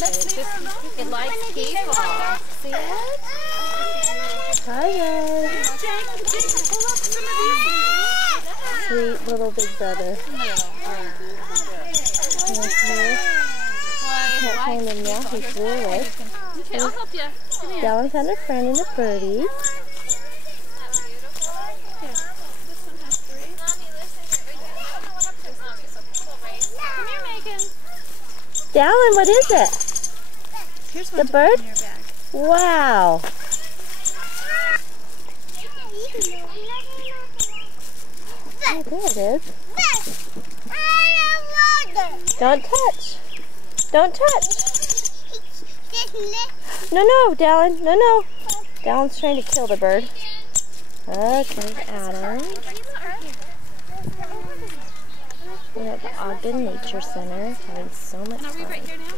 It likes people. See it? Hi guys. Sweet little big brother. Can't find him now. He flew away. Okay, I'll help you. Dallin found a friend in the birdies. Come here, Megan. Dallin, what is it? Here's one the bird? In your bag. Wow. Oh, there it is. Don't touch. Don't touch. No, no, Dallin. No, no. Dallin's trying to kill the bird. Okay, Adam. We're at the Ogden Nature Center having so much fun. Are we right here now?